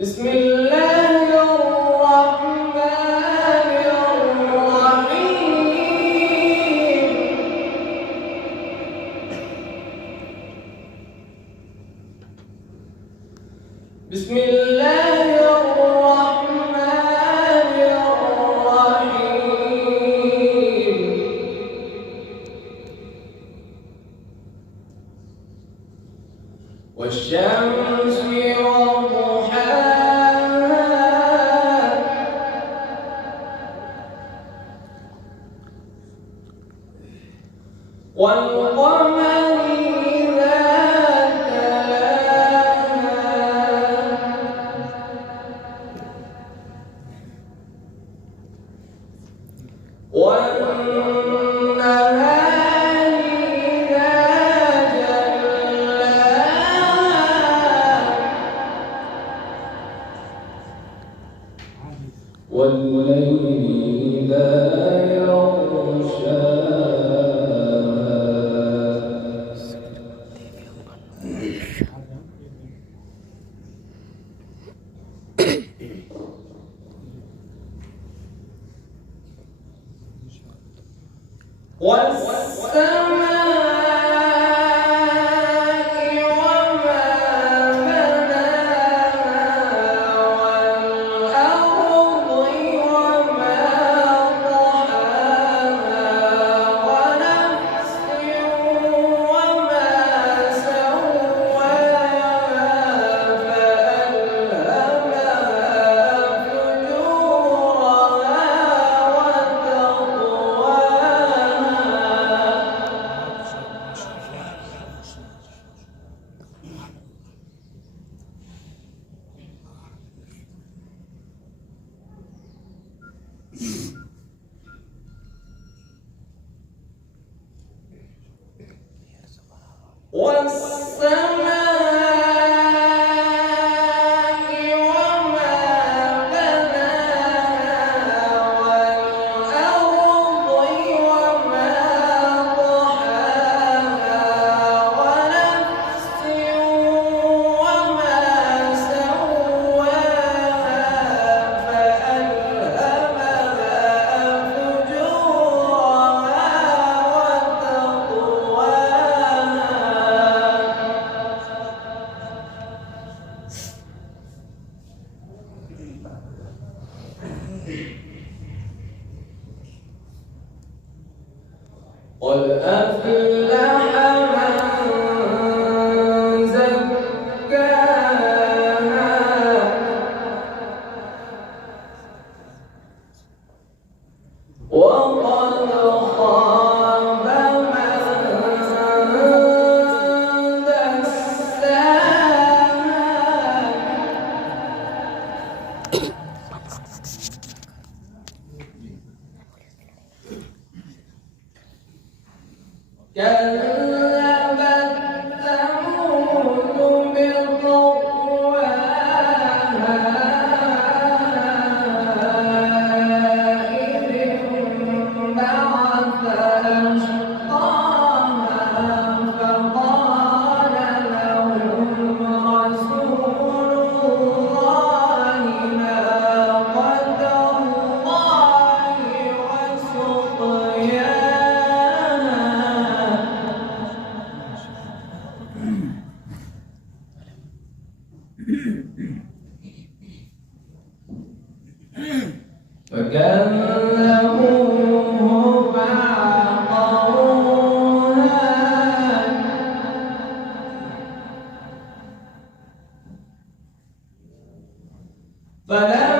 بسم الله الرحمن الرحيم. بسم الله الرحمن الرحيم. والشمس والقمر إذا تلاها والنهار إذا جلاها والليل إذا يغشاها والسماء وما بناها والأرض وما طحاها ونفس وما سواها فألهمها والسماء وما بناها والأرض وما طحاها ونفس وما سواها فألهمها فجورها قد أفلح من زكاها وقد خاب من دساها كذبت ثمود بطغواها إذ انبعث أشقاها فقال لهم رسول الله ناقة الله وسقياها فكذبوه فعقروها فلا